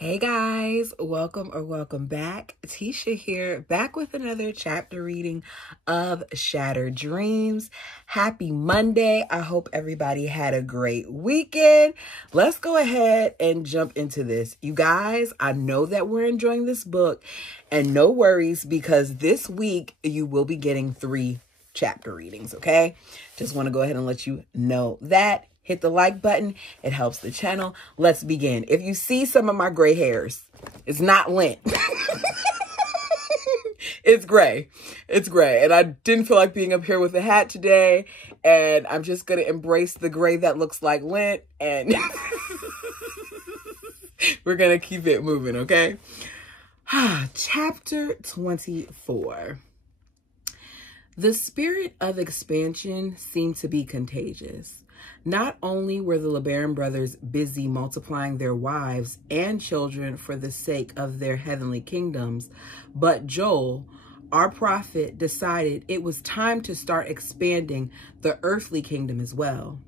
Hey guys, welcome back. Tisha here, back with another chapter reading of Shattered Dreams. Happy Monday. I hope everybody had a great weekend. Let's go ahead and jump into this. You guys, I know that we're enjoying this book, and no worries because this week you will be getting 3 chapter readings, okay? Just want to go ahead and let you know that. Hit the like button. It helps the channel. Let's begin. If you see some of my gray hairs, it's not lint. It's gray. It's gray. And I didn't feel like being up here with a hat today. And I'm just going to embrace the gray that looks like lint. And we're going to keep it moving, okay? Chapter 24. The spirit of expansion seemed to be contagious. Not only were the LeBaron brothers busy multiplying their wives and children for the sake of their heavenly kingdoms, but Joel, our prophet, decided it was time to start expanding the earthly kingdom as well.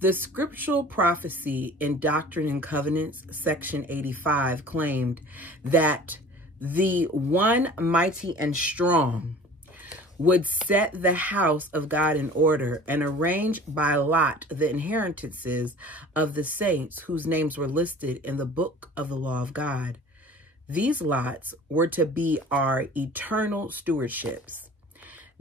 The scriptural prophecy in Doctrine and Covenants, section 85, claimed that the one mighty and strong would set the house of God in order and arrange by lot the inheritances of the saints whose names were listed in the book of the law of God. These lots were to be our eternal stewardships,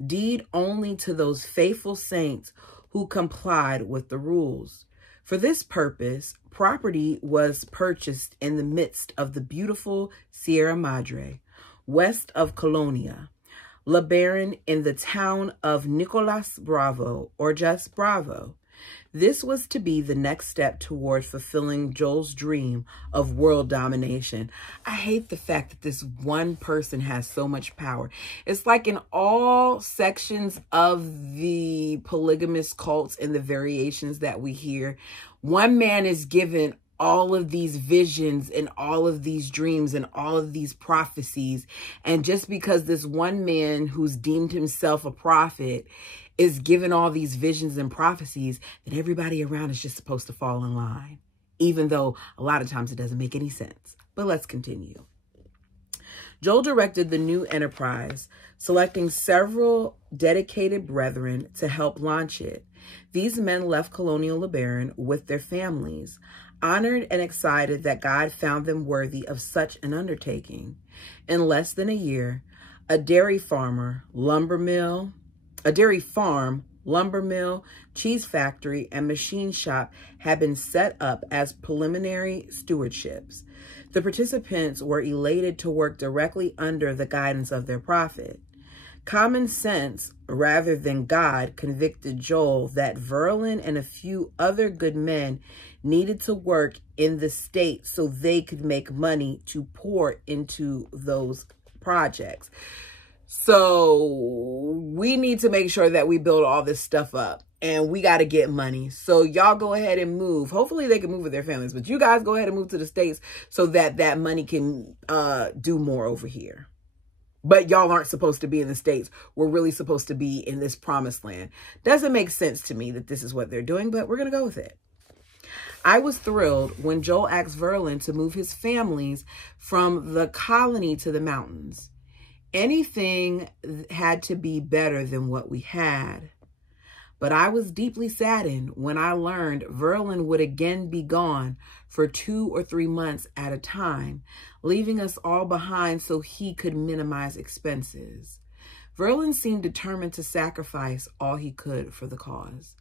deed only to those faithful saints who complied with the rules. For this purpose, property was purchased in the midst of the beautiful Sierra Madre, west of Colonia. LeBaron in the town of Nicolas Bravo, or just Bravo. This was to be the next step toward fulfilling Joel's dream of world domination. I hate the fact that this one person has so much power. It's like in all sections of the polygamous cults and the variations that we hear, one man is given all of these visions and all of these dreams and all of these prophecies. And just because this one man who's deemed himself a prophet is given all these visions and prophecies, that everybody around is just supposed to fall in line, even though a lot of times it doesn't make any sense. But let's continue. Joel directed the new enterprise, selecting several dedicated brethren to help launch it. These men left Colonial LeBaron with their families, honored and excited that God found them worthy of such an undertaking. In less than a year, a dairy farm, lumber mill, cheese factory, and machine shop had been set up as preliminary stewardships. The participants were elated to work directly under the guidance of their prophet. Common sense, rather than God, convicted Joel that Verlin and a few other good men needed to work in the state so they could make money to pour into those projects. So we need to make sure that we build all this stuff up, and we got to get money. So y'all go ahead and move. Hopefully they can move with their families, but you guys go ahead and move to the States so that that money can do more over here. But y'all aren't supposed to be in the States. We're really supposed to be in this promised land. Doesn't make sense to me that this is what they're doing, but we're going to go with it. I was thrilled when Joel asked Verlin to move his families from the colony to the mountains. Anything had to be better than what we had. But I was deeply saddened when I learned Verlin would again be gone for 2 or 3 months at a time, leaving us all behind so he could minimize expenses. Verlin seemed determined to sacrifice all he could for the cause.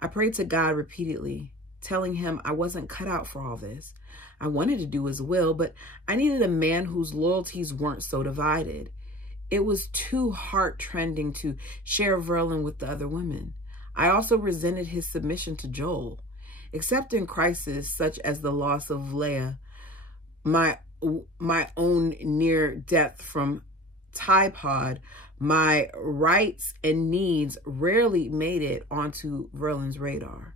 I prayed to God repeatedly, telling him I wasn't cut out for all this. I wanted to do his will, but I needed a man whose loyalties weren't so divided. It was too heart-trending to share Verlin with the other women. I also resented his submission to Joel. Except in crises such as the loss of Leah, my own near death from Typod, my rights and needs rarely made it onto Verlin's radar.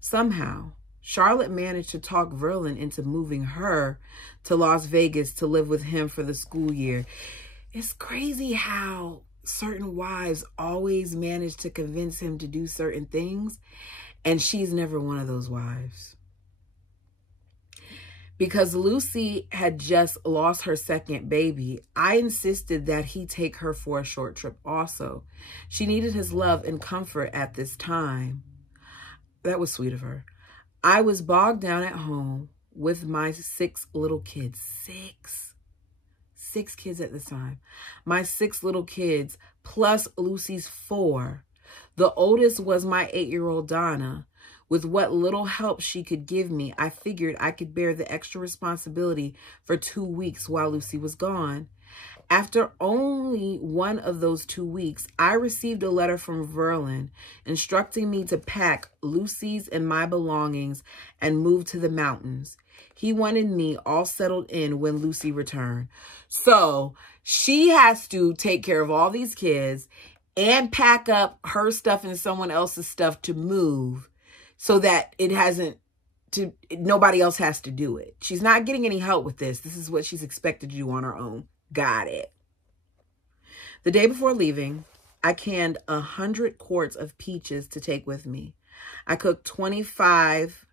Somehow, Charlotte managed to talk Verlin into moving her to Las Vegas to live with him for the school year. It's crazy how certain wives always manage to convince him to do certain things, and she's never one of those wives. Because Lucy had just lost her second baby, I insisted that he take her for a short trip also. She needed his love and comfort at this time. That was sweet of her. I was bogged down at home with my 6 little kids. Six kids at this time. My 6 little kids plus Lucy's 4. The oldest was my 8-year-old Donna. With what little help she could give me, I figured I could bear the extra responsibility for 2 weeks while Lucy was gone. After only one of those 2 weeks, I received a letter from Verlin instructing me to pack Lucy's and my belongings and move to the mountains. He wanted me all settled in when Lucy returned. So she has to take care of all these kids and pack up her stuff and someone else's stuff to move, so that nobody else has to do it. She's not getting any help with this. This is what she's expected to do on her own. Got it. The day before leaving, I canned 100 quarts of peaches to take with me. I cooked 25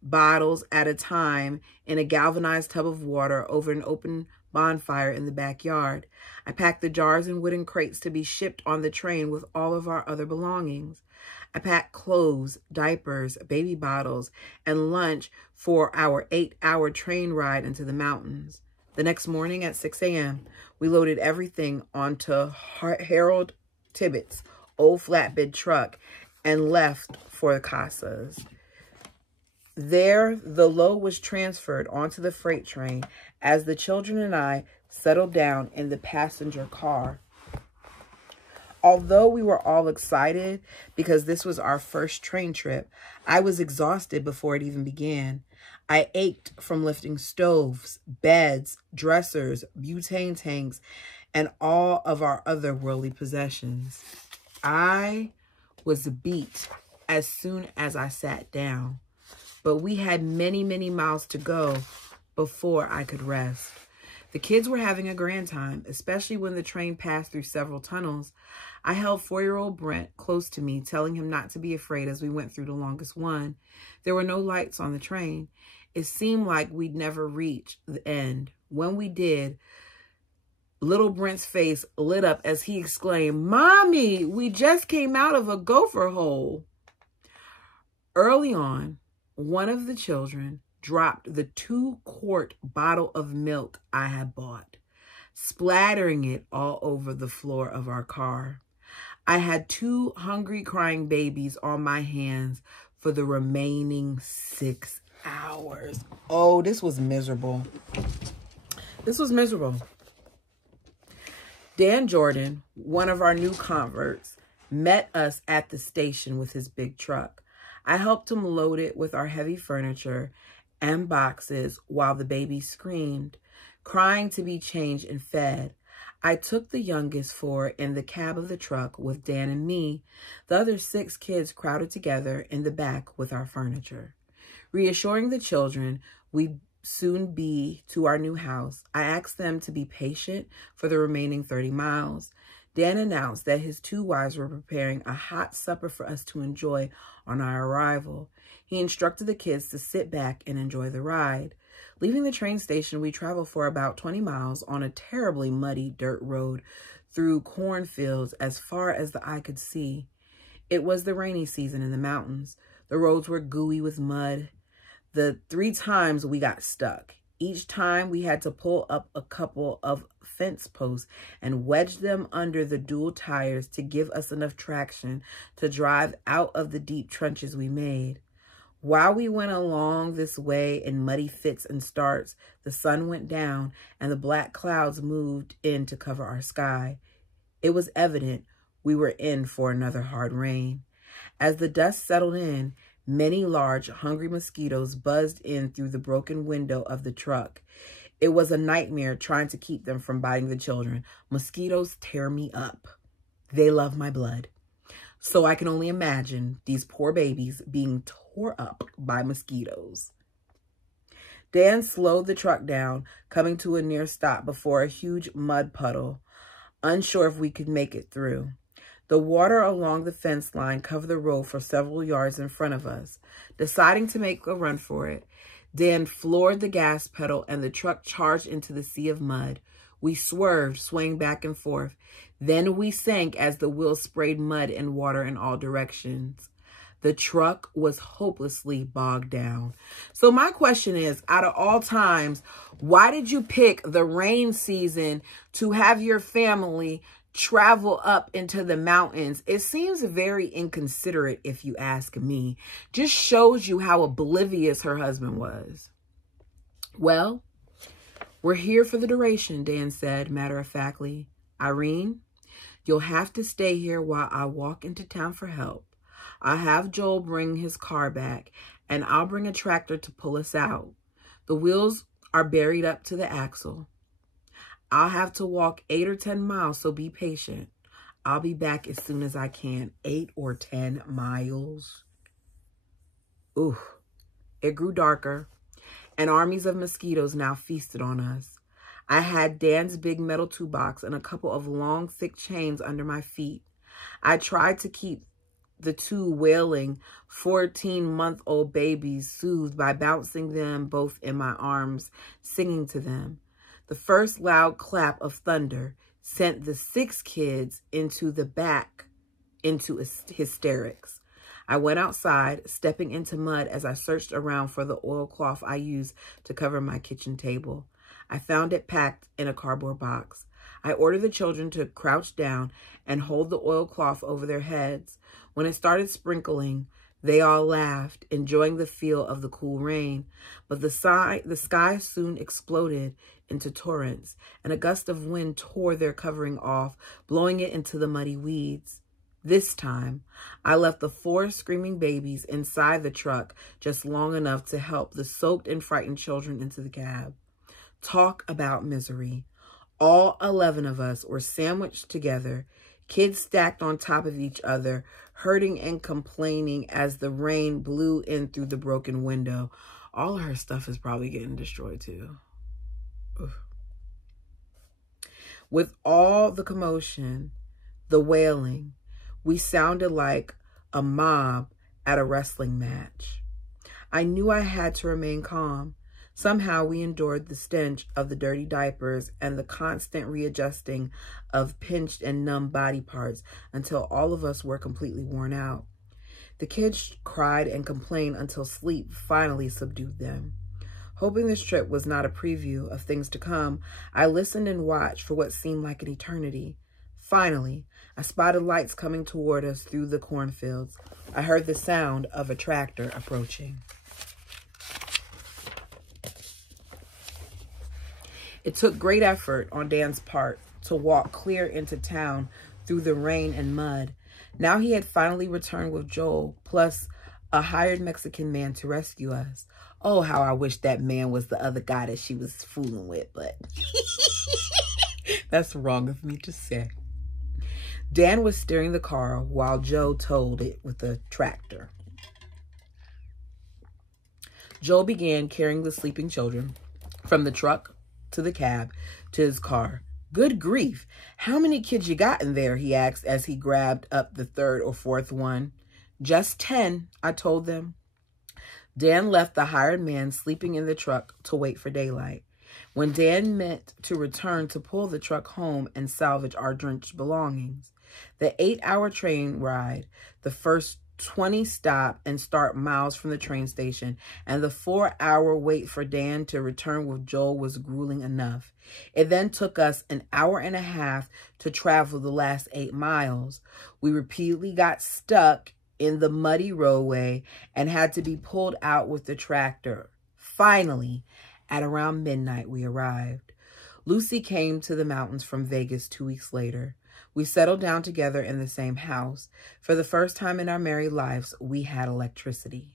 bottles at a time in a galvanized tub of water over an open bonfire in the backyard. I packed the jars and wooden crates to be shipped on the train with all of our other belongings. I packed clothes, diapers, baby bottles, and lunch for our 8-hour train ride into the mountains. The next morning at 6 a.m., we loaded everything onto Harold Tibbetts' old flatbed truck and left for the Casas. There, the load was transferred onto the freight train as the children and I settled down in the passenger car. Although we were all excited because this was our first train trip, I was exhausted before it even began. I ached from lifting stoves, beds, dressers, butane tanks, and all of our other worldly possessions. I was beat as soon as I sat down, but we had many, many miles to go before I could rest. The kids were having a grand time, especially when the train passed through several tunnels. I held 4-year-old Brent close to me, telling him not to be afraid as we went through the longest one. There were no lights on the train. It seemed like we'd never reach the end. When we did, little Brent's face lit up as he exclaimed, "Mommy, we just came out of a gopher hole." Early on, one of the children dropped the 2-quart bottle of milk I had bought, splattering it all over the floor of our car. I had 2 hungry, crying babies on my hands for the remaining 6 hours. Oh, this was miserable. This was miserable. Dan Jordan, one of our new converts, met us at the station with his big truck. I helped him load it with our heavy furniture and boxes while the baby screamed, crying to be changed and fed. I took the youngest 4 in the cab of the truck with Dan and me. The other 6 kids crowded together in the back with our furniture. Reassuring the children we'd soon be to our new house, I asked them to be patient for the remaining 30 miles. Dan announced that his 2 wives were preparing a hot supper for us to enjoy on our arrival. He instructed the kids to sit back and enjoy the ride. Leaving the train station, we traveled for about 20 miles on a terribly muddy dirt road through cornfields as far as the eye could see. It was the rainy season in the mountains. The roads were gooey with mud. The 3 times we got stuck. Each time we had to pull up a couple of fence posts and wedge them under the dual tires to give us enough traction to drive out of the deep trenches we made. While we went along this way in muddy fits and starts, the sun went down and the black clouds moved in to cover our sky. It was evident we were in for another hard rain. As the dust settled in, many large, hungry mosquitoes buzzed in through the broken window of the truck. It was a nightmare trying to keep them from biting the children. Mosquitoes tear me up. They love my blood. So I can only imagine these poor babies being tore up by mosquitoes. Dan slowed the truck down, coming to a near stop before a huge mud puddle, unsure if we could make it through. The water along the fence line covered the road for several yards in front of us. Deciding to make a run for it, Dan floored the gas pedal and the truck charged into the sea of mud. We swerved, swaying back and forth. Then we sank as the wheels sprayed mud and water in all directions. The truck was hopelessly bogged down. So my question is, out of all times, why did you pick the rain season to have your family travel up into the mountains? It seems very inconsiderate, if you ask me. Just shows you how oblivious her husband was. Well, we're here for the duration, Dan said matter-of-factly. Irene, you'll have to stay here while I walk into town for help. I'll have Joel bring his car back, and I'll bring a tractor to pull us out. The wheels are buried up to the axle. I'll have to walk 8 or 10 miles, so be patient. I'll be back as soon as I can. 8 or 10 miles. Ooh, it grew darker, and armies of mosquitoes now feasted on us. I had Dan's big metal toolbox and a couple of long, thick chains under my feet. I tried to keep the two wailing 14-month-old babies soothed by bouncing them both in my arms, singing to them. The first loud clap of thunder sent the 6 kids into hysterics. I went outside, stepping into mud as I searched around for the oilcloth I used to cover my kitchen table. I found it packed in a cardboard box. I ordered the children to crouch down and hold the oilcloth over their heads. When it started sprinkling, they all laughed, enjoying the feel of the cool rain. But the sky soon exploded into torrents, and a gust of wind tore their covering off, blowing it into the muddy weeds. This time, I left the 4 screaming babies inside the truck just long enough to help the soaked and frightened children into the cab. Talk about misery. All 11 of us were sandwiched together, kids stacked on top of each other, hurting and complaining as the rain blew in through the broken window. All her stuff is probably getting destroyed too. Oof. With all the commotion, the wailing, we sounded like a mob at a wrestling match. I knew I had to remain calm. Somehow we endured the stench of the dirty diapers and the constant readjusting of pinched and numb body parts until all of us were completely worn out. The kids cried and complained until sleep finally subdued them. Hoping this trip was not a preview of things to come, I listened and watched for what seemed like an eternity. Finally, I spotted lights coming toward us through the cornfields. I heard the sound of a tractor approaching. It took great effort on Dan's part to walk clear into town through the rain and mud. Now he had finally returned with Joel, plus a hired Mexican man to rescue us. Oh, how I wish that man was the other guy that she was fooling with, but that's wrong of me to say. Dan was steering the car while Joe towed it with a tractor. Joe began carrying the sleeping children from the truck to the cab to his car. Good grief, how many kids you got in there? He asked as he grabbed up the 3rd or 4th one. Just 10, I told them. Dan left the hired man sleeping in the truck to wait for daylight. When Dan meant to return to pull the truck home and salvage our drenched belongings. The 8-hour train ride, the first 20 stop and start miles from the train station, and the 4-hour wait for Dan to return with Joel was grueling enough. It then took us an hour and a half to travel the last 8 miles. We repeatedly got stuck in the muddy roadway and had to be pulled out with the tractor. Finally, at around midnight, we arrived. Lucy came to the mountains from Vegas 2 weeks later. We settled down together in the same house. For the first time in our married lives, we had electricity.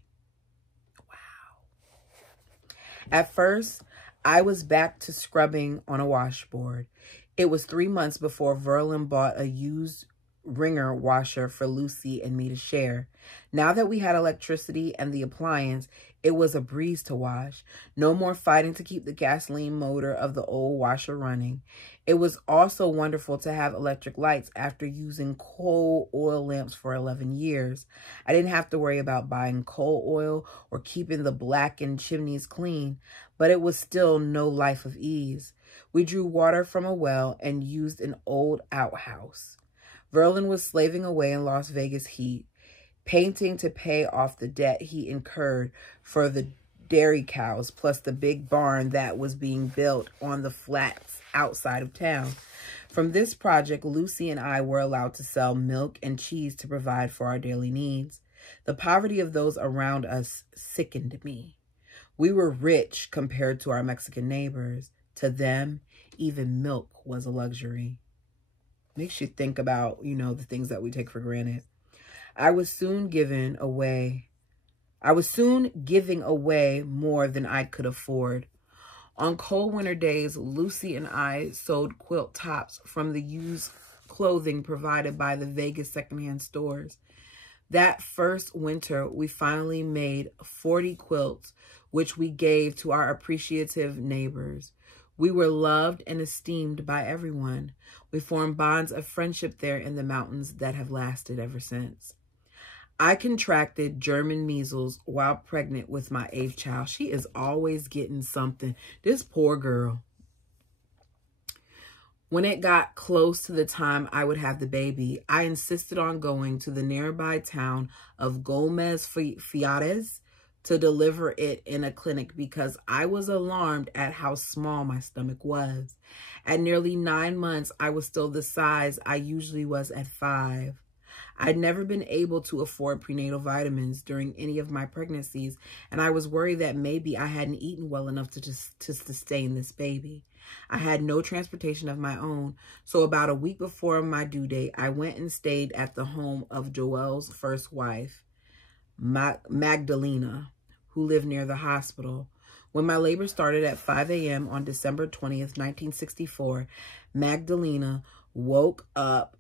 Wow. At first, I was back to scrubbing on a washboard. It was 3 months before Verlin bought a used wringer washer for Lucy and me to share. Now that we had electricity and the appliance, it was a breeze to wash. No more fighting to keep the gasoline motor of the old washer running. It was also wonderful to have electric lights after using coal oil lamps for 11 years. I didn't have to worry about buying coal oil or keeping the blackened chimneys clean, but it was still no life of ease. We drew water from a well and used an old outhouse. Verlin was slaving away in Las Vegas heat, painting to pay off the debt he incurred for the dairy cows, plus the big barn that was being built on the flats outside of town. From this project, Lucy and I were allowed to sell milk and cheese to provide for our daily needs. The poverty of those around us sickened me. We were rich compared to our Mexican neighbors. To them, even milk was a luxury. Makes you think about, the things that we take for granted. I was soon giving away more than I could afford. On cold winter days, Lucy and I sewed quilt tops from the used clothing provided by the Vegas secondhand stores. That first winter, we finally made 40 quilts, which we gave to our appreciative neighbors. We were loved and esteemed by everyone. We formed bonds of friendship there in the mountains that have lasted ever since. I contracted German measles while pregnant with my 8th child. She is always getting something. This poor girl. When it got close to the time I would have the baby, I insisted on going to the nearby town of Gomez Fiates to deliver it in a clinic because I was alarmed at how small my stomach was. At nearly 9 months, I was still the size I usually was at 5. I'd never been able to afford prenatal vitamins during any of my pregnancies, and I was worried that maybe I hadn't eaten well enough to sustain this baby. I had no transportation of my own, so about a week before my due date, I went and stayed at the home of Joel's first wife, Magdalena, who lived near the hospital. When my labor started at 5 a.m. on December 20th, 1964, Magdalena woke up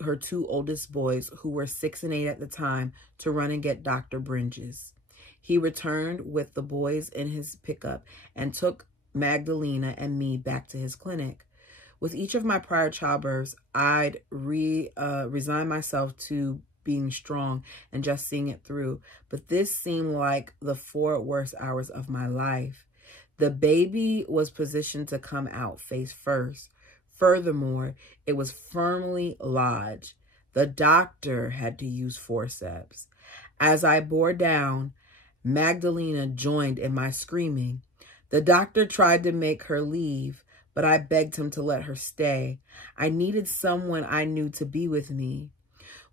her 2 oldest boys, who were 6 and 8 at the time, to run and get Dr. Bridges. He returned with the boys in his pickup and took Magdalena and me back to his clinic. With each of my prior childbirths, I'd resigned myself to being strong and just seeing it through. But this seemed like the 4 worst hours of my life. The baby was positioned to come out face first. Furthermore, it was firmly lodged. The doctor had to use forceps. As I bore down, Magdalena joined in my screaming. The doctor tried to make her leave, but I begged him to let her stay. I needed someone I knew to be with me.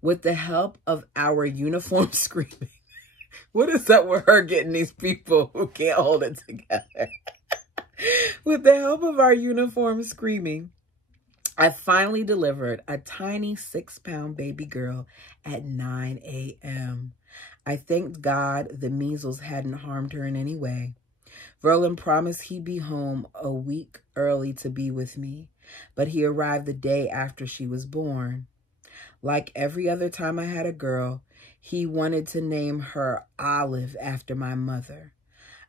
With the help of our uniform screaming. What is up with her getting these people who can't hold it together? With the help of our uniform screaming, I finally delivered a tiny 6-pound baby girl at 9 a.m. I thanked God the measles hadn't harmed her in any way. Verlin promised he'd be home a week early to be with me, but he arrived the day after she was born. Like every other time I had a girl, he wanted to name her Olive after my mother.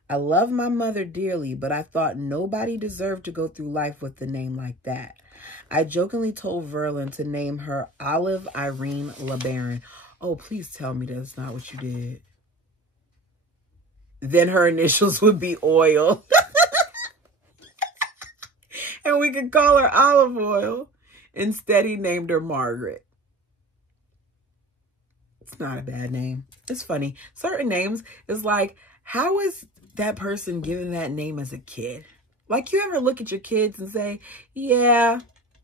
I love my mother dearly, but I thought nobody deserved to go through life with a name like that. I jokingly told Verlin to name her Olive Irene LeBaron. Oh, please tell me that's not what you did. Then her initials would be Oil. And we could call her Olive Oil. Instead, he named her Margaret. It's not a bad name. It's funny. Certain names is like, how is that person given that name as a kid? Like, you ever look at your kids and say, yeah,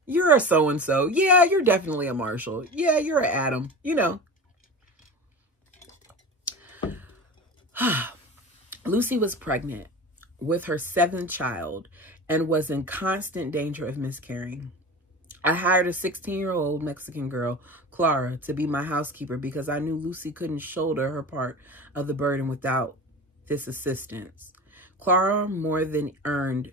you're a so-and-so. Yeah, you're definitely a Marshall. Yeah, you're an Adam. You know. Lucy was pregnant with her 7th child and was in constant danger of miscarrying. I hired a 16-year-old Mexican girl, Clara, to be my housekeeper because I knew Lucy couldn't shoulder her part of the burden without this assistance. Clara more than earned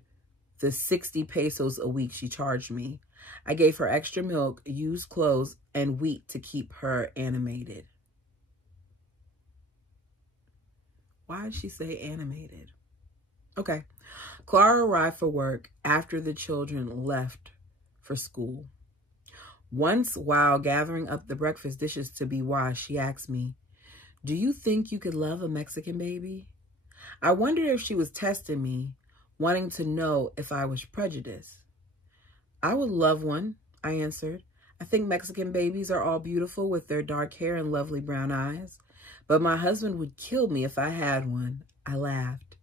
the 60 pesos a week she charged me. I gave her extra milk, used clothes, and wheat to keep her animated. Why did she say animated? Okay. Clara arrived for work after the children left for school. Once, while gathering up the breakfast dishes to be washed, she asked me, "Do you think you could love a Mexican baby?" I wondered if she was testing me, wanting to know if I was prejudiced. "I would love one," I answered. "I think Mexican babies are all beautiful with their dark hair and lovely brown eyes. But my husband would kill me if I had one." I laughed.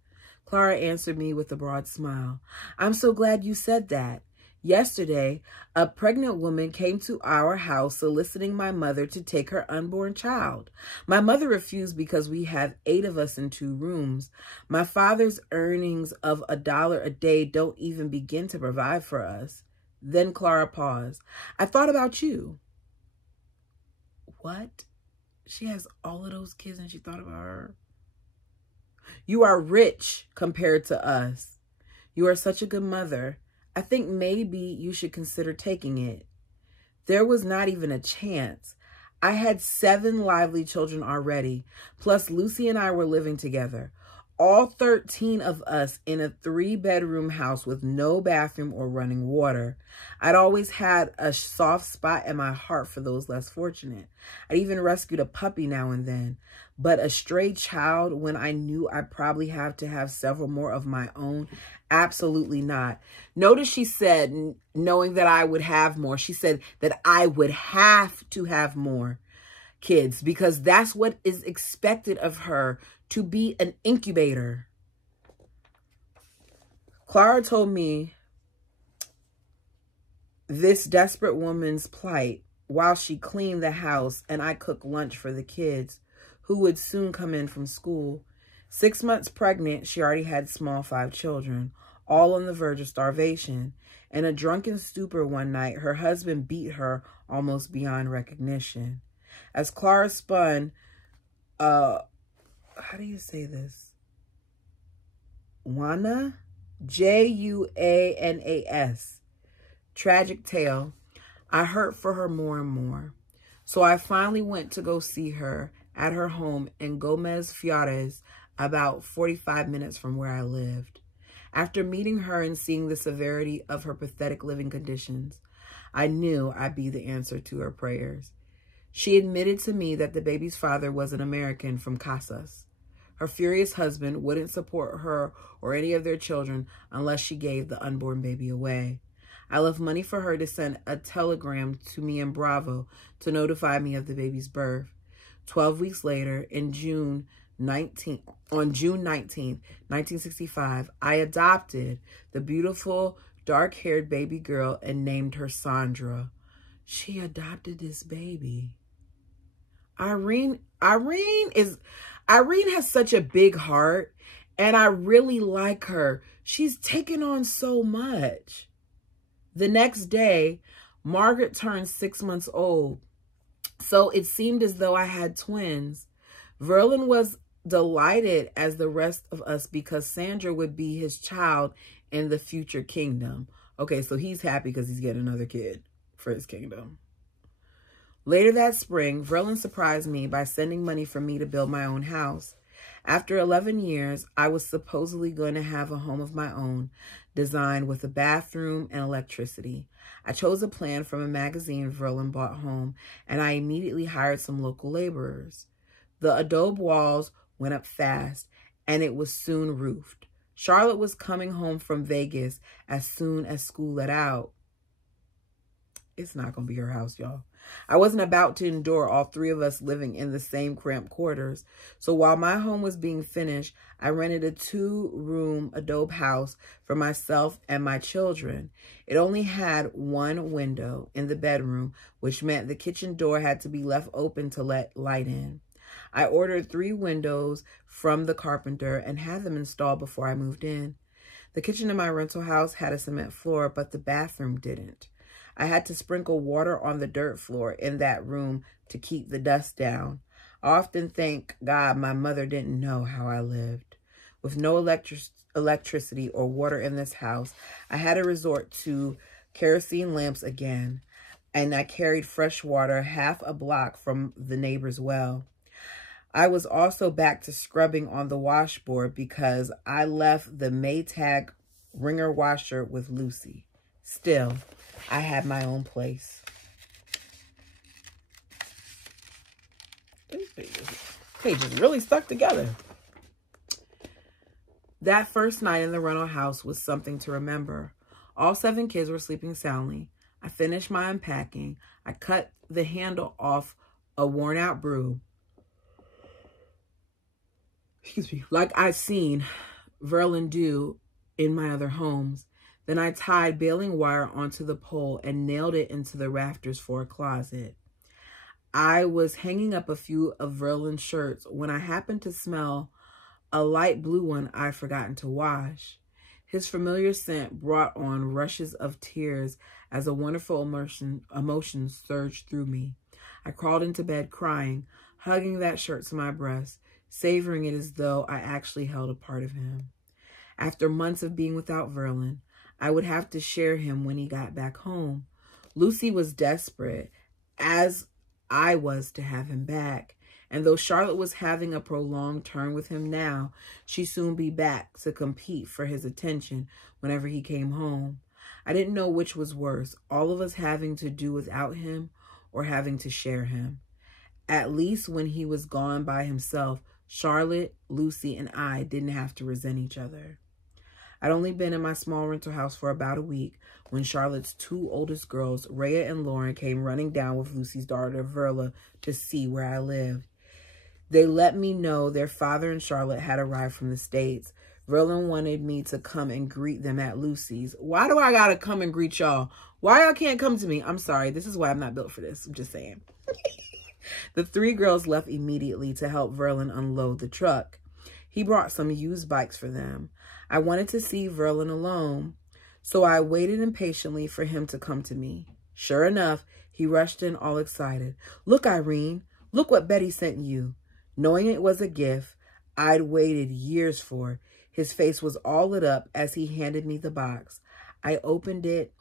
Clara answered me with a broad smile. "I'm so glad you said that. Yesterday, a pregnant woman came to our house soliciting my mother to take her unborn child. My mother refused because we have 8 of us in 2 rooms. My father's earnings of $1 a day don't even begin to provide for us." Then Clara paused. "I thought about you." What? She has all of those kids and she thought about her? "You are rich compared to us. You are such a good mother. I think maybe you should consider taking it." There was not even a chance. I had 7 lively children already, plus Lucy and I were living together. All 13 of us in a 3-bedroom house with no bathroom or running water. I'd always had a soft spot in my heart for those less fortunate. I'd even rescued a puppy now and then. But a stray child when I knew I'd probably have to have several more of my own? Absolutely not. Notice she said, knowing that I would have more, she said that I would have to have more kids because that's what is expected of her, to be an incubator. Clara told me this desperate woman's plight while she cleaned the house and I cooked lunch for the kids who would soon come in from school. 6 months pregnant, she already had small 5 children, all on the verge of starvation. In a drunken stupor one night, her husband beat her almost beyond recognition. As Clara spun, how do you say this? Juanas, Juanas, tragic tale. I hurt for her more and more. So I finally went to go see her at her home in Gomez Farias, about 45 minutes from where I lived. After meeting her and seeing the severity of her pathetic living conditions, I knew I'd be the answer to her prayers. She admitted to me that the baby's father was an American from Casas. Her furious husband wouldn't support her or any of their children unless she gave the unborn baby away. I left money for her to send a telegram to me in Bravo to notify me of the baby's birth. 12 weeks later, on June 19th, 1965, I adopted the beautiful dark-haired baby girl and named her Sandra. She adopted this baby. Irene has such a big heart, and I really like her. She's taken on so much. The next day, Margaret turned 6 months old, so it seemed as though I had twins. Verlin was delighted as the rest of us because Sandra would be his child in the future kingdom. Okay, so he's happy because he's getting another kid for his kingdom. Later that spring, Verlin surprised me by sending money for me to build my own house. After 11 years, I was supposedly going to have a home of my own, designed with a bathroom and electricity. I chose a plan from a magazine Verlin bought home, and I immediately hired some local laborers. The adobe walls went up fast, and it was soon roofed. Charlotte was coming home from Vegas as soon as school let out. It's not going to be her house, y'all. I wasn't about to endure all 3 of us living in the same cramped quarters. So while my home was being finished, I rented a 2-room adobe house for myself and my children. It only had 1 window in the bedroom, which meant the kitchen door had to be left open to let light in. I ordered 3 windows from the carpenter and had them installed before I moved in. The kitchen in my rental house had a cement floor, but the bathroom didn't. I had to sprinkle water on the dirt floor in that room to keep the dust down. I often thank God my mother didn't know how I lived. With no electricity or water in this house, I had to resort to kerosene lamps again, and I carried fresh water half a block from the neighbor's well. I was also back to scrubbing on the washboard because I left the Maytag wringer washer with Lucy. Still, I had my own place. These pages really stuck together. That first night in the rental house was something to remember. All 7 kids were sleeping soundly. I finished my unpacking. I cut the handle off a worn-out broom, like I'd seen Verlin do in my other homes. Then I tied baling wire onto the pole and nailed it into the rafters for a closet. I was hanging up a few of Verlin's shirts when I happened to smell a light blue one I'd forgotten to wash. His familiar scent brought on rushes of tears as a wonderful emotion surged through me. I crawled into bed crying, hugging that shirt to my breast, savoring it as though I actually held a part of him. After months of being without Verlin, I would have to share him when he got back home. Lucy was desperate, as I was to have him back. And though Charlotte was having a prolonged turn with him now, she'd soon be back to compete for his attention whenever he came home. I didn't know which was worse, all of us having to do without him or having to share him. At least when he was gone by himself, Charlotte, Lucy, and I didn't have to resent each other. I'd only been in my small rental house for about a week when Charlotte's 2 oldest girls, Rhea and Lauren, came running down with Lucy's daughter, Verla, to see where I lived. They let me know their father and Charlotte had arrived from the States. Verlin wanted me to come and greet them at Lucy's. Why do I gotta come and greet y'all? Why y'all can't come to me? I'm sorry. This is why I'm not built for this. I'm just saying. The 3 girls left immediately to help Verlin unload the truck. He brought some used bikes for them. I wanted to see Verlin alone, so I waited impatiently for him to come to me. Sure enough, he rushed in all excited. Look, Irene, look what Betty sent you. Knowing it was a gift I'd waited years for, his face was all lit up as he handed me the box. I opened it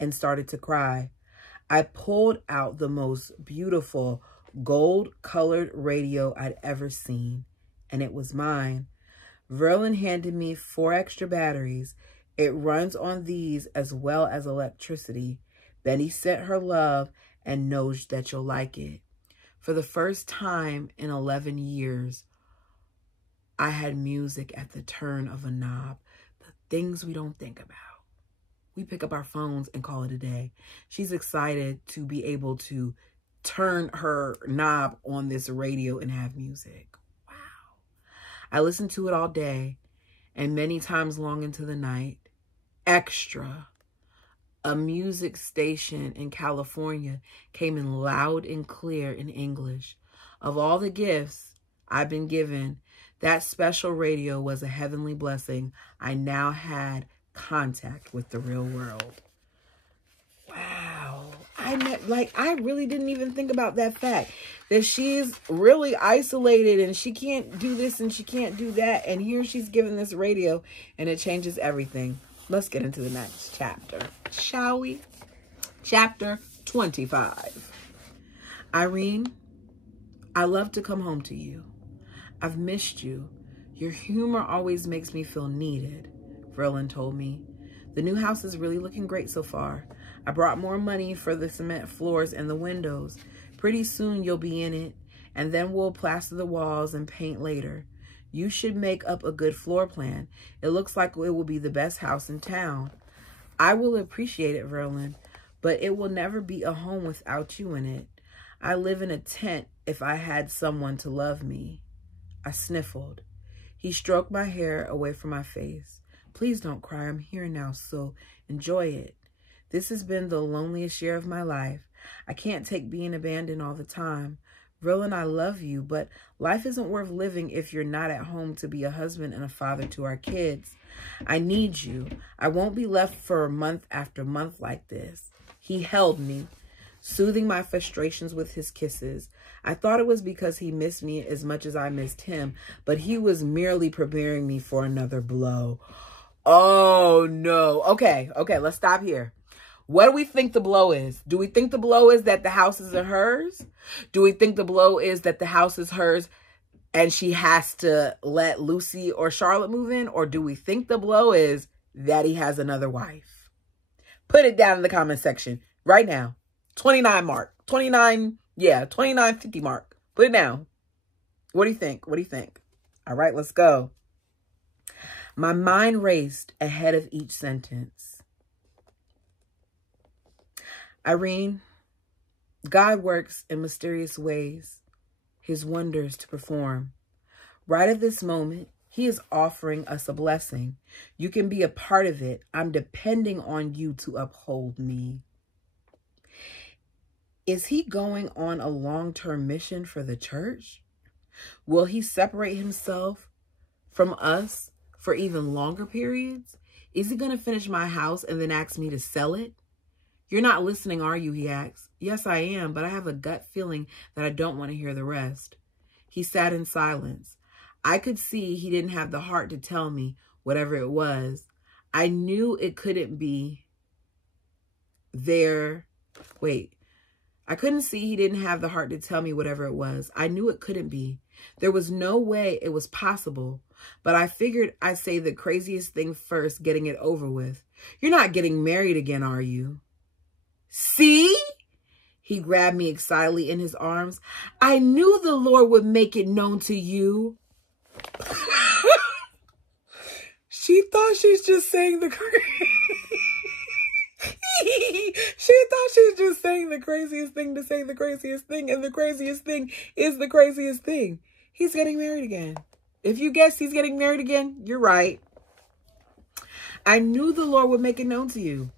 and started to cry. I pulled out the most beautiful gold-colored radio I'd ever seen, and it was mine. Verlin handed me 4 extra batteries. It runs on these as well as electricity. Betty sent her love and knows that you'll like it. For the first time in 11 years, I had music at the turn of a knob. The things we don't think about. We pick up our phones and call it a day. She's excited to be able to turn her knob on this radio and have music. Wow. I listened to it all day and many times long into the night. Extra. A music station in California came in loud and clear in English. Of all the gifts I've been given, that special radio was a heavenly blessing. I now had contact with the real world. Wow. I really didn't even think about that fact. That she's really isolated and she can't do this and she can't do that. And here she's given this radio and it changes everything. Let's get into the next chapter, shall we? Chapter 25. Irene, I love to come home to you. I've missed you. Your humor always makes me feel needed, Verlin told me. The new house is really looking great so far. I brought more money for the cement floors and the windows. Pretty soon you'll be in it, and then we'll plaster the walls and paint later. You should make up a good floor plan. It looks like it will be the best house in town. I will appreciate it, Verlin, but it will never be a home without you in it. I live in a tent if I had someone to love me. I sniffled. He stroked my hair away from my face. Please don't cry. I'm here now, so enjoy it. This has been the loneliest year of my life. I can't take being abandoned all the time. Verlin, I love you, but life isn't worth living if you're not at home to be a husband and a father to our kids. I need you. I won't be left for month after month like this. He held me, soothing my frustrations with his kisses. I thought it was because he missed me as much as I missed him, but he was merely preparing me for another blow. Oh, no. Okay, let's stop here. What do we think the blow is? Do we think the blow is that the house isn't hers? Do we think the blow is that the house is hers and she has to let Lucy or Charlotte move in? Or do we think the blow is that he has another wife? Put it down in the comment section right now. 29 mark. 29, yeah, 29.50 mark. Put it down. What do you think? What do you think? All right, let's go. My mind raced ahead of each sentence. Irene, God works in mysterious ways, his wonders to perform. Right at this moment, he is offering us a blessing. You can be a part of it. I'm depending on you to uphold me. Is he going on a long-term mission for the church? Will he separate himself from us for even longer periods? Is he going to finish my house and then ask me to sell it? You're not listening, are you? He asks. Yes, I am, but I have a gut feeling that I don't want to hear the rest. He sat in silence. I could see he didn't have the heart to tell me whatever it was. I knew it couldn't be there. Wait. I couldn't see he didn't have the heart to tell me whatever it was. I knew it couldn't be. There was no way it was possible. But I figured I'd say the craziest thing first, getting it over with. You're not getting married again, are you? See? He grabbed me excitedly in his arms. I knew the Lord would make it known to you. She thought she's just saying the She thought she was just saying the craziest thing to say the craziest thing, and the craziest thing is the craziest thing. He's getting married again. If you guessed he's getting married again, you're right. I knew the Lord would make it known to you.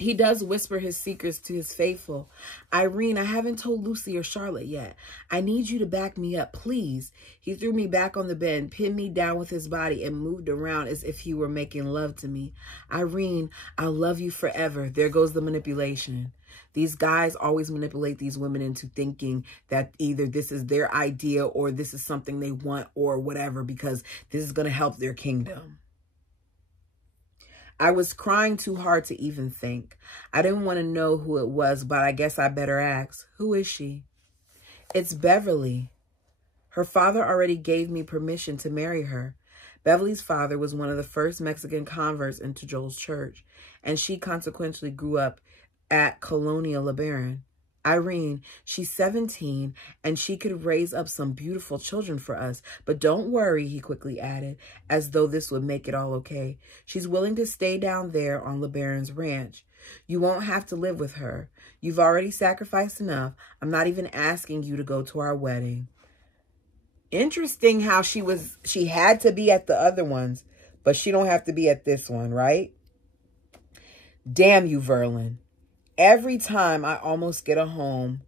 He does whisper his secrets to his faithful. Irene, I haven't told Lucy or Charlotte yet. I need you to back me up, please. He threw me back on the bed, pinned me down with his body, and moved around as if he were making love to me. Irene, I'll love you forever. There goes the manipulation. These guys always manipulate these women into thinking that either this is their idea or this is something they want or whatever, because this is going to help their kingdom. I was crying too hard to even think. I didn't want to know who it was, but I guess I better ask. Who is she? It's Beverly. Her father already gave me permission to marry her. Beverly's father was one of the first Mexican converts into Joel's church, and she consequently grew up at Colonia LeBaron. Irene, she's 17, and she could raise up some beautiful children for us. But don't worry, he quickly added, as though this would make it all okay. She's willing to stay down there on LeBaron's ranch. You won't have to live with her. You've already sacrificed enough. I'm not even asking you to go to our wedding. Interesting how she had to be at the other ones, but she don't have to be at this one, right? Damn you, Verlin. Every time I almost get a home,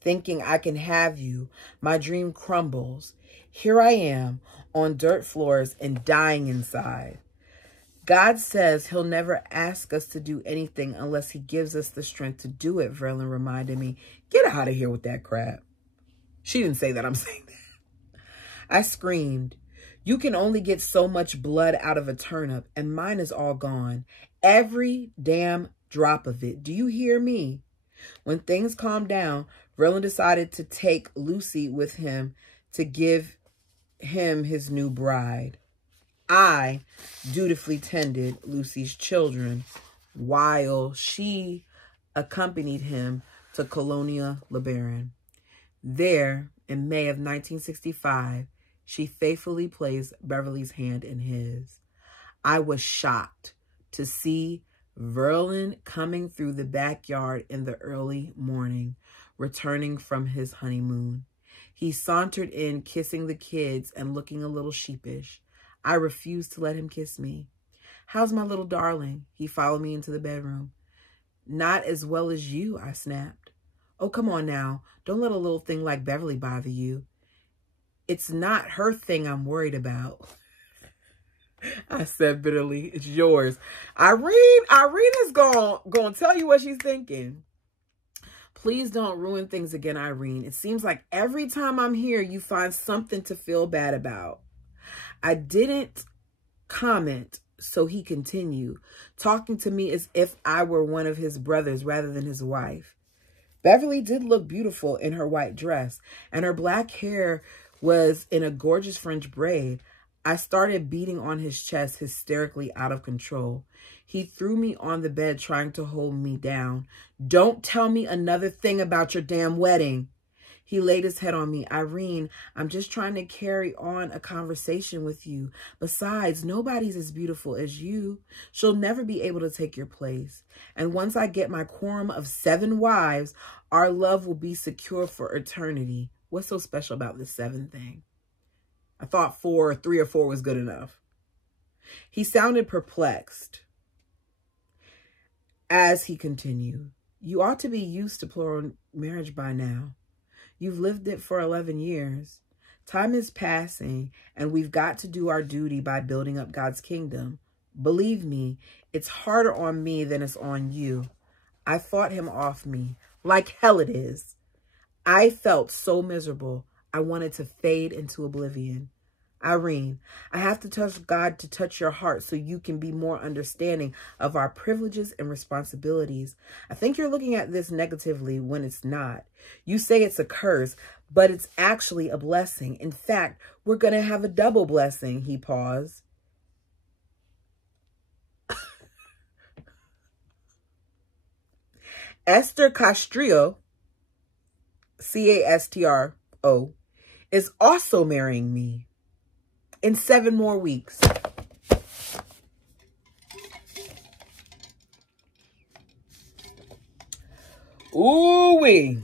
thinking I can have you, my dream crumbles. Here I am on dirt floors and dying inside. God says he'll never ask us to do anything unless he gives us the strength to do it, Verlin reminded me. Get out of here with that crap. She didn't say that, I'm saying that. I screamed. You can only get so much blood out of a turnip, and mine is all gone. Every damn drop of it. Do you hear me? When things calmed down, Verlin decided to take Lucy with him to give him his new bride. I dutifully tended Lucy's children while she accompanied him to Colonia LeBaron. There, in May of 1965, she faithfully placed Beverly's hand in his. I was shocked to see Verlin coming through the backyard in the early morning, returning from his honeymoon. He sauntered in, kissing the kids and looking a little sheepish. I refused to let him kiss me. How's my little darling? He followed me into the bedroom. Not as well as you, I snapped. Oh, come on now. Don't let a little thing like Beverly bother you. It's not her thing I'm worried about. I said bitterly, it's yours. Irene is going to tell you what she's thinking. Please don't ruin things again, Irene. It seems like every time I'm here, you find something to feel bad about. I didn't comment, So he continued, talking to me as if I were one of his brothers rather than his wife. Beverly did look beautiful in her white dress, and her black hair was in a gorgeous French braid. I started beating on his chest, hysterically out of control. He threw me on the bed, trying to hold me down. Don't tell me another thing about your damn wedding. He laid his head on me. Irene, I'm just trying to carry on a conversation with you. Besides, nobody's as beautiful as you. She'll never be able to take your place. And once I get my quorum of 7 wives, our love will be secure for eternity. What's so special about this 7 thing? I thought 3 or 4 was good enough. He sounded perplexed as he continued. You ought to be used to plural marriage by now. You've lived it for 11 years. Time is passing, and we've got to do our duty by building up God's kingdom. Believe me, it's harder on me than it's on you. I fought him off me, like hell it is. I felt so miserable, I wanted to fade into oblivion. Irene, I have to touch God to touch your heart so you can be more understanding of our privileges and responsibilities. I think you're looking at this negatively when it's not. You say it's a curse, but it's actually a blessing. In fact, we're going to have a double blessing. He paused. Esther Castro, C-A-S-T-R-O, is also marrying me in 7 more weeks. Ooh-wee.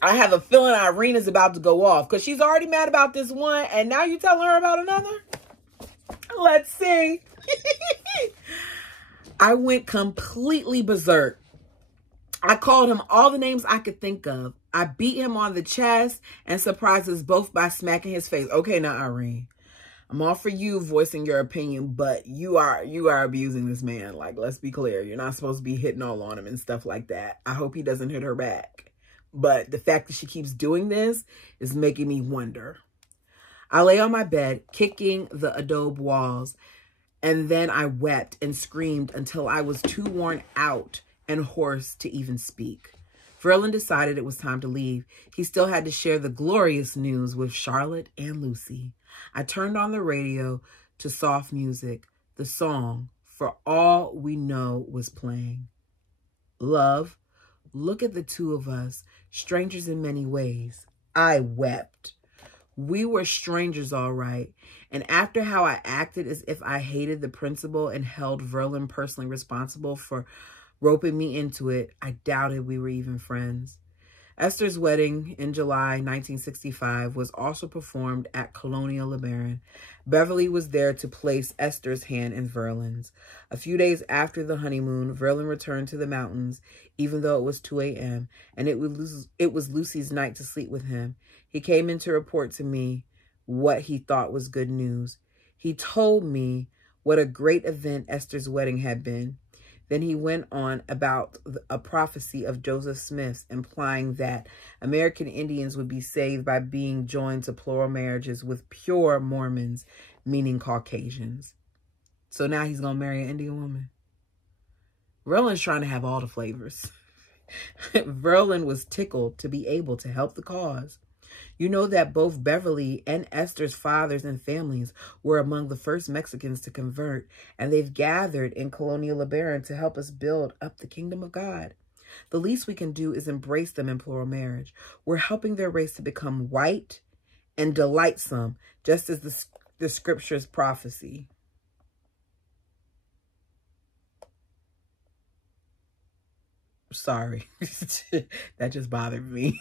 I have a feeling Irene is about to go off because she's already mad about this one, and now you're telling her about another? Let's see. I went completely berserk. I called him all the names I could think of. I beat him on the chest and surprised us both by smacking his face. Okay, now, Irene, I'm all for you voicing your opinion, but you are abusing this man. Like, let's be clear. You're not supposed to be hitting all on him and stuff like that. I hope he doesn't hit her back. But the fact that she keeps doing this is making me wonder. I lay on my bed, kicking the adobe walls, and then I wept and screamed until I was too worn out and hoarse to even speak. Verlin decided it was time to leave. He still had to share the glorious news with Charlotte and Lucy. I turned on the radio to soft music. The song, For All We Know, was playing. Love, look at the two of us, strangers in many ways. I wept. We were strangers, all right. And after how I acted as if I hated the principal and held Verlin personally responsible for roping me into it, I doubted we were even friends. Esther's wedding in July 1965 was also performed at Colonial LeBaron. Beverly was there to place Esther's hand in Verlin's. A few days after the honeymoon, Verlin returned to the mountains, even though it was 2 a.m., and it was Lucy's night to sleep with him. He came in to report to me what he thought was good news. He told me what a great event Esther's wedding had been. Then he went on about a prophecy of Joseph Smith's, implying that American Indians would be saved by being joined to plural marriages with pure Mormons, meaning Caucasians. So now he's going to marry an Indian woman. Verlin's trying to have all the flavors. Verlin was tickled to be able to help the cause. You know that both Beverly and Esther's fathers and families were among the first Mexicans to convert, and they've gathered in Colonial LeBaron to help us build up the kingdom of God. The least we can do is embrace them in plural marriage. We're helping their race to become white and delightsome, just as the scripture's prophecy. Sorry, that just bothered me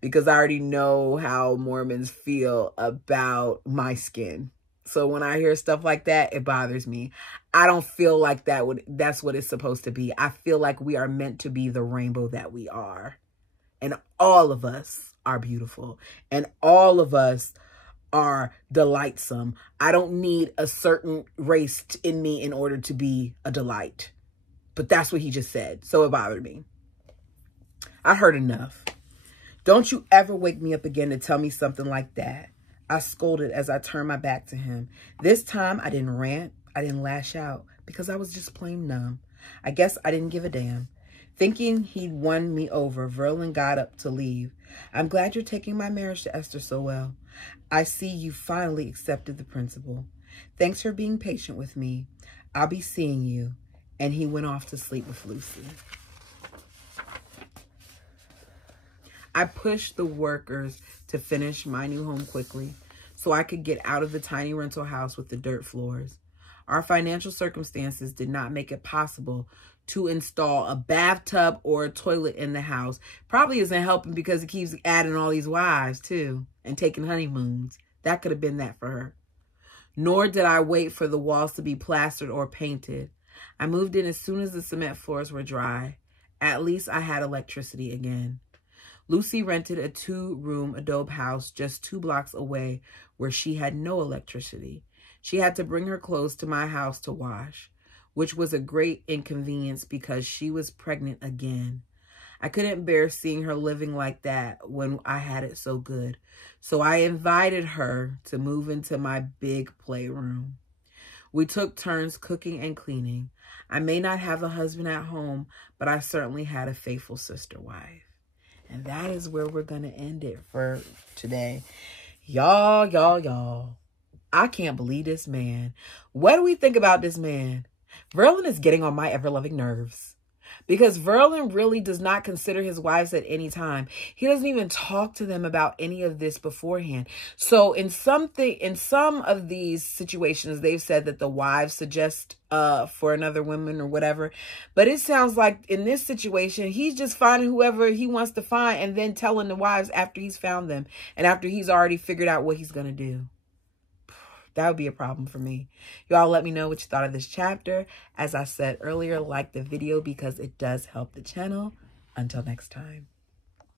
because I already know how Mormons feel about my skin. So when I hear stuff like that, it bothers me. I don't feel like that's what it's supposed to be. I feel like we are meant to be the rainbow that we are. And all of us are beautiful. And all of us are delightsome. I don't need a certain race in me in order to be a delight. But that's what he just said. So it bothered me. I heard enough. Don't you ever wake me up again to tell me something like that. I scolded as I turned my back to him. This time I didn't rant. I didn't lash out because I was just plain numb. I guess I didn't give a damn. Thinking he'd won me over, Verlin got up to leave. I'm glad you're taking my marriage to Esther so well. I see you finally accepted the principle. Thanks for being patient with me. I'll be seeing you. And he went off to sleep with Lucy. I pushed the workers to finish my new home quickly so I could get out of the tiny rental house with the dirt floors. Our financial circumstances did not make it possible to install a bathtub or a toilet in the house. Probably isn't helping because he keeps adding all these wives too and taking honeymoons. That could have been that for her. Nor did I wait for the walls to be plastered or painted. I moved in as soon as the cement floors were dry. At least I had electricity again. Lucy rented a 2-room adobe house just 2 blocks away where she had no electricity. She had to bring her clothes to my house to wash, which was a great inconvenience because she was pregnant again. I couldn't bear seeing her living like that when I had it so good. So I invited her to move into my big playroom. We took turns cooking and cleaning. I may not have a husband at home, but I certainly had a faithful sister wife. And that is where we're going to end it for today. Y'all. I can't believe this man. What do we think about this man? Verlin is getting on my ever-loving nerves. Because Verlin really does not consider his wives at any time. He doesn't even talk to them about any of this beforehand. So in some of these situations, they've said that the wives suggest for another woman or whatever. But it sounds like in this situation, he's just finding whoever he wants to find and then telling the wives after he's found them and after he's already figured out what he's going to do. That would be a problem for me. Y'all let me know what you thought of this chapter. As I said earlier, like the video because it does help the channel. Until next time.